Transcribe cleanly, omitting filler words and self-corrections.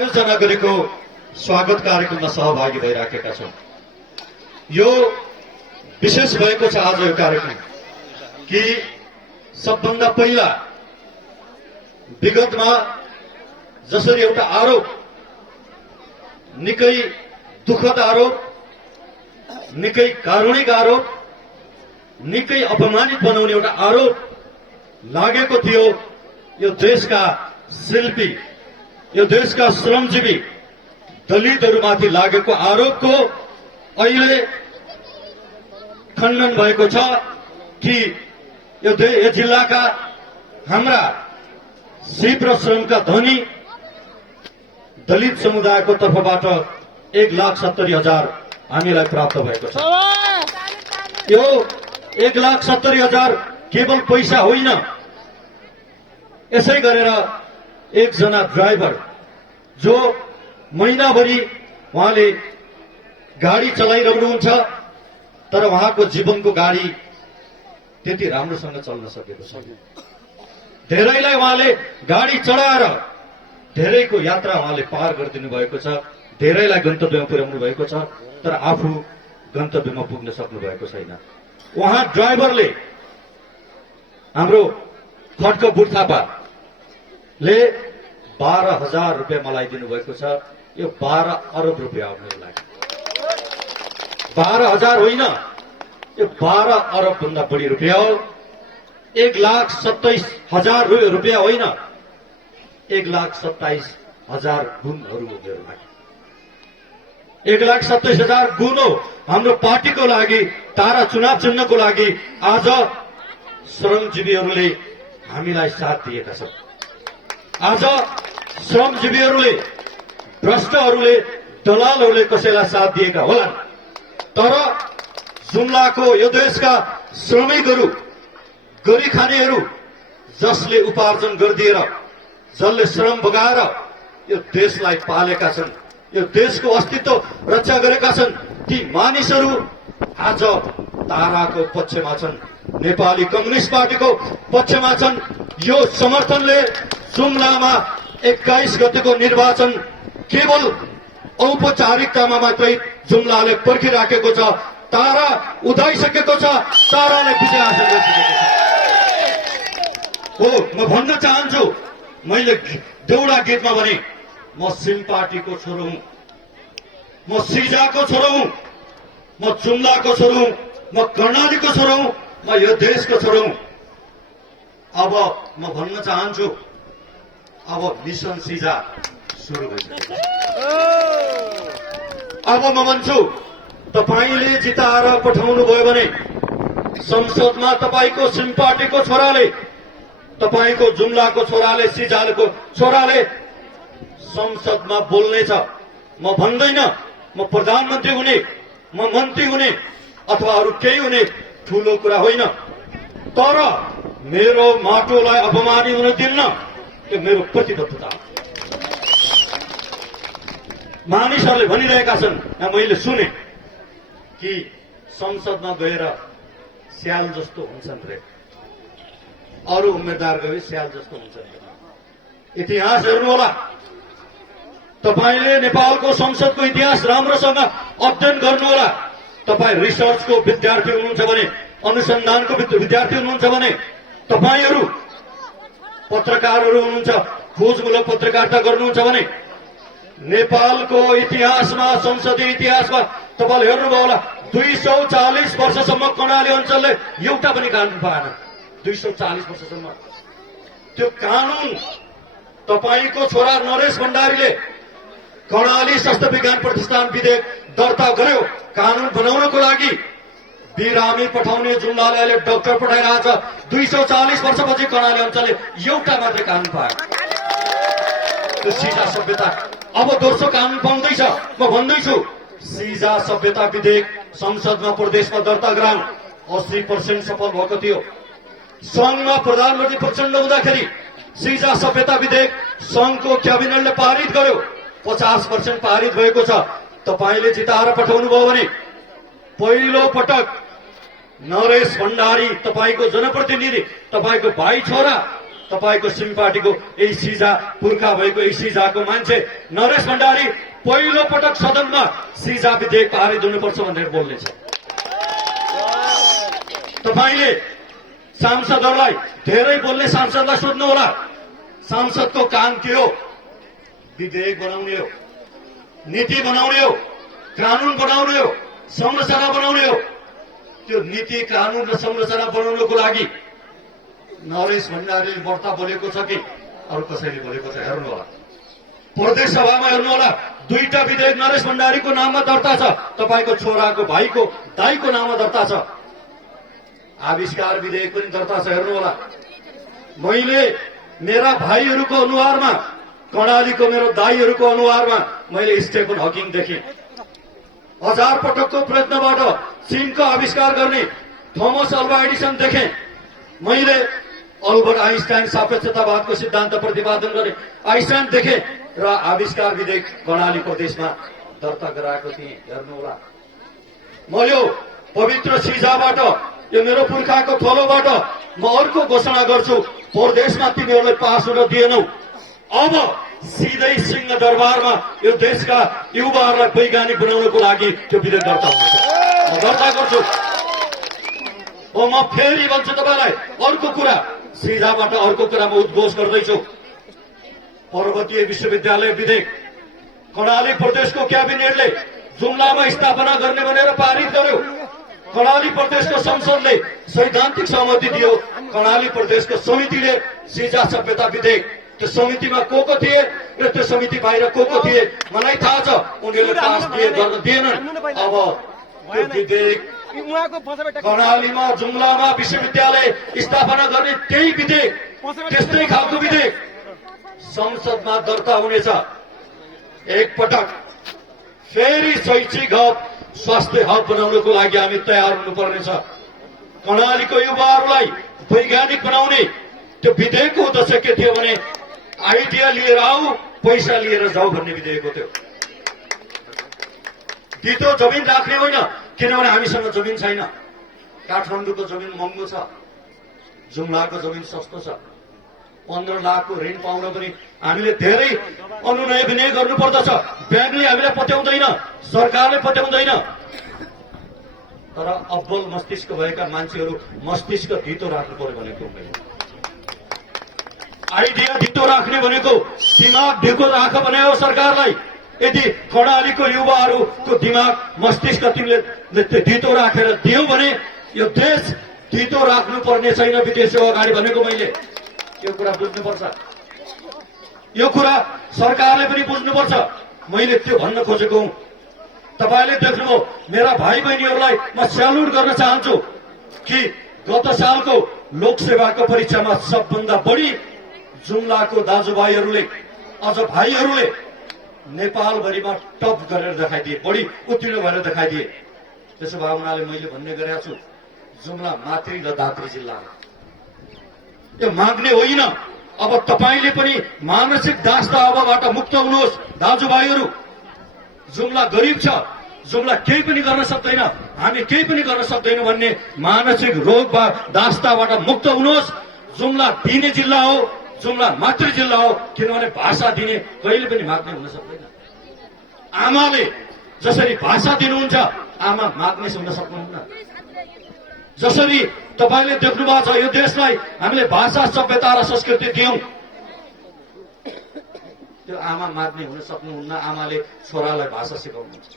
आयोजना गरेको स्वागत कार्यक्रममा सहभागी भइराखेका छौं। यो विशेष भएको छ आज यो कार्यक्रम कि सबभन्दा पहिला विगतमा जसरी एउटा आरोप, निकै दुःखद आरोप, निकै कारुणिक आरोप, निकै अपमानित बनाउने एउटा आरोप लागेको थियो यो देशका शिल्पी, यो देशका श्रमजीवी दलितहरूमाथि लागेको आरोपको अहिले खण्डन भएको छ कि यो जिल्लाका हाम्रा सिप र श्रमका धनी दलित समुदायको तर्फबाट 1,70,000 हामीलाई प्राप्त भएको छ। यो 1,70,000 केवल पैसा होइन, यसै गरेर एकजना ड्राइभर जो महिनाभरि उहाँले गाडी चलाइरहनुहुन्छ तर उहाँको जीवनको गाडी त्यति राम्रोसँग चल्न सकेको छैन। धेरैलाई उहाँले गाडी चढाएर धेरैको यात्रा उहाँले पार गरिदिनु भएको छ, धेरैलाई गन्तव्यमा पुर्याउनु भएको छ, तर आफू गन्तव्यमा पुग्न सक्नु भएको छैन। उहाँ ड्राइभरले, हाम्रो खड्क बुढाथापाले 12,000 रुपियाँ मलाई दिनुभएको छ। यो 12 अरब रुपियाँ हो मेरो लागि। 12,000 होइन, यो 12 अरब भन्दा बढी रुपियाँ हो। 1,27,000 रुपियाँ होइन, 1,27,000 गुणहरू हो मेरो लागि। 1,27,000 गुण हो हाम्रो पार्टीको लागि, तारा चुनाव चिन्हको लागि। आज श्रमजीवीहरूले हामीलाई साथ दिएका छन्। आज श्रमजीवीहरूले, भ्रष्टहरूले, दलालहरूले कसैलाई साथ दिएका होलान्, तर जुम्लाको यो देशका श्रमिकहरू, गरिखानेहरू, जसले उपार्जन गरिदिएर, जसले श्रम बगाएर यो देशलाई पालेका छन्, यो देशको अस्तित्व रक्षा गरेका छन्, ती मानिसहरू आज ताराको पक्षमा छन्, नेपाली कम्युनिस्ट पार्टीको पक्षमा छन्। यो समर्थनले जुम्लामा 21 गतेको निर्वाचन केवल औपचारिकतामा मात्रै जुम्लाले पर्खिराखेको छ। तारा उदाइसकेको छ, ताराले विजय हासिल गरिसकेको छ। हो, म भन्न चाहन्छु, मैले देउडा गीतमा भने म सिम पार्टीको छोरो हुँ, म सिजाको छोरो हुँ, म जुम्लाको छोरो हुँ, म कर्णालीको छोरो हुँ, म यो देशको छोरो हुँ। अब म भन्न चाहन्छु, अब मिशन सिजा सुरु भइसक्यो। अब म भन्छु, तपाईले जिताएर पठाउनु भयो भने संसदमा तपाईको सिम पार्टीको छोराले, तपाईको जुम्लाको छोराले, सिजालको छोराले संसदमा बोल्नेछ। म भन्दैन म प्रधानमन्त्री हुने, म मन्त्री हुने अथवा अरू केही हुने ठूलो कुरा होइन, तर मेरो माटोलाई अपमानित हुन दिन्न, त्यो मेरो प्रतिबद्धता। मानिसहरूले भनिरहेका छन्, मैले सुने कि संसदमा गएर स्याल जस्तो हुन्छन् रे, अरू उम्मेद्वार गए स्याल जस्तो हुन्छन्। इतिहास हेर्नु होला, तपाईले नेपालको संसदको इतिहास राम्रोसँग अध्ययन गर्नुहोला। तपाईँ रिसर्चको विद्यार्थी हुनुहुन्छ भने, अनुसन्धानको विद्यार्थी हुनुहुन्छ भने, तपाईहरू पत्रकारहरू हुनुहुन्छ, खोजमूलक पत्रकारिता गर्नुहुन्छ भने, नेपालको इतिहासमा, संसदीय इतिहासमा तपाईँले हेर्नुभयो होला, 240 वर्षसम्म कर्णाली अञ्चलले एउटा पनि कानून पाएन। 240 वर्षसम्म त्यो कानून तपाईको छोरा नरेश भण्डारीले कर्णाली स्वास्थ्य विज्ञान प्रतिष्ठान विधेयक दर्ता गर्यो कानून बनाउनको लागि। बिरामी पठाउने जुम्लाले अहिले डाक्टर पठाइरहेछ। 240 वर्षपछि कर्णाली अञ्चलले एउटा मात्रै कानून पायो, त्यो सिजा सभ्यता। अब दोस्रो कानून पाउँदैछ। म भन्दैछु, सिजा सभ्यता विधेयक संसदमा प्रदेशमा दर्ता गराउँ। 80% सफल भएको थियो। संघमा प्रधानमन्त्री प्रचण्ड हुँदाखेरि सिजा सभ्यता विधेयक संघको क्याबिनेटले पारित गर्यो, 50% पारित भएको छ। तपाईले जिताएर पठाउनु भयो भने पहिलो पटक नरेश भण्डारी, तपाईको जनप्रतिनिधि, तपाईको भाइ छोरा तपाईको सिम पार्टीको यही सिजा पुर्खा भएको यही सिजाको मान्छे नरेश भण्डारी पहिलो पटक सदनमा सिजा विधेयक पारिदिनुपर्छ भनेर बोल्नेछ। तपाईले सांसदहरूलाई, धेरै बोल्ने सांसदलाई सोध्नु होला, सांसदको काम के हो? विधेयक बनाउने हो, नीति बनाउने हो, कानून बनाउने हो, संरचना बनाउने हो। त्यो नीति कानून र संरचना बनाउनको लागि नरेश भण्डारीले बढ्ता बोलेको छ कि अरू कसैले बोलेको छ हेर्नु होला। प्रदेश सभामा हेर्नु होला, दुईटा विधेयक नरेश भण्डारीको नाममा दर्ता छ, तपाईको छोराको भाइको दाइको नाममा दर्ता छ। आविष्कार विधेयक पनि दर्ता छ, हेर्नु होला। मैले मेरा भाइहरूको अनुहारमा, कर्णालीको मेरो दाइहरूको अनुहारमा मैले स्टेफन हकिङ देखेँ। 1000 पटकको प्रयत्नबाट सिमको आविष्कार गर्ने थोमस अल्वा एडिसन देखेँ। मैले अल्बर्ट आइन्स्टाइन सापेक्षतावादको सिद्धान्त प्रतिपादन गर्ने आइन्स्टाइन देखेँ र आविष्कार विधेयक कर्णाली प्रदेशमा दर्ता गराएको थिएँ, हेर्नु होला। म यो पवित्र सिजाबाट, यो मेरो पुर्खाको थलोबाट म अर्को घोषणा गर्छु, प्रदेशमा तिमीहरूलाई पास हुन दिएनौ। अब सिधै सिंह दरबारमा यो देशका युवाहरूलाई वैज्ञानिक बनाउनको लागि त्यो विधेयक दर्ता हुनेछ। म दर्ता गर्छु। म फेरि भन्छु तपाईँलाई अर्को कुरा, सिजाबाट अर्को कुरा म उद्घोष गर्दैछु। पर्वतीय विश्वविद्यालय विधेयक कर्णाली प्रदेशको क्याबिनेटले जुम्लामा स्थापना गर्ने भनेर पारित गर्यो। कर्णाली प्रदेशको संसदले सैद्धान्तिक सहमति दियो। कर्णाली प्रदेशको समितिले सिजा सभ्यता विधेयक, त्यो समितिमा को थिए र त्यो समिति बाहिर को थिए मलाई थाहा छ, उनीहरूले पास गर्न दिएनन्। अब त्यो विधेयक कर्णालीमा जुम्लामा विश्वविद्यालय स्थापना गर्ने त्यही विधेयक, त्यस्तै खालको विधेयक संसदमा दर्ता हुनेछ। एकपटक फेरि शैक्षिक हब, स्वास्थ्य हब बनाउनको लागि हामी तयार हुनुपर्नेछ। कर्णालीको युवाहरूलाई वैज्ञानिक बनाउने त्यो विधेयकको उद्देश्य के थियो भने आइडिया लिएर आऊ, पैसा लिएर जाऊ भन्ने विधेयक हो त्यो। दितो जमिन राख्ने होइन, किनभने हामीसँग जमिन छैन। काठमाडौँको जमिन महँगो छ, जुम्लाको जमिन सस्तो छ। 15 लाखको ऋण पाउन पनि हामीले धेरै अनुनय विनय गर्नुपर्दछ। ब्याङ्कले हामीलाई पत्याउँदैन, सरकारले पत्याउँदैन। तर अब्बल मस्तिष्क भएका मान्छेहरू मस्तिष्क धितो राख्नु पर्यो भनेको आइडिया धितो राख्ने भनेको दिमाग ढिको राख भने हो सरकारलाई। यदि कर्णालीको युवाहरूको दिमाग मस्तिष्क तिमीले धितो राखेर दियौ भने यो देश धितो राख्नु पर्ने छैन विदेशको अगाडि भनेको मैले यो कुरा बुझ्नुपर्छ। यो कुरा सरकारले पनि बुझ्नुपर्छ। मैले त्यो भन्न खोजेको हुँ। तपाईले देख्नुभयो, मेरा भाइ बहिनीहरूलाई म स्यालुट गर्न चाहन्छु कि गत सालको लोकसेवाको परीक्षामा सबभन्दा बढी जुम्लाको दाजुभाइहरूले, अझ भाइहरूले नेपालभरिमा टप गरेर देखाइदिए, बढी उत्तीर्ण भएर देखाइदिए। त्यसो भए हुनाले मैले भन्ने गरेको छु, जुम्ला मातृ र दात्री जिल्ला यो माग्ने होइन। अब तपाईले पनि मानसिक दासताबाट मुक्त हुनुहोस् दाजुभाइहरू। जुम्ला गरिब छ, जुम्ला केही पनि गर्न सक्दैन, हामी केही पनि गर्न सक्दैनौँ भन्ने मानसिक रोग वा दासताबाट मुक्त हुनुहोस्। जुम्ला दिने जिल्ला हो, जुम्ला मातृ जिल्ला हो, किनभने भाषा दिने कहिले पनि माग्ने हुन सक्दैन। आमाले जसरी भाषा दिनुहुन्छ, आमा माग्ने हुन सक्नुहुन्न। जसरी तपाईले देख्नु भएको छ, यो देशलाई हामीले भाषा, सभ्यता र संस्कृति दियौं, त्यो आमा माग्ने हुन सक्नुहुन्न। आमाले छोरालाई भाषा सिकाउनुहुन्छ।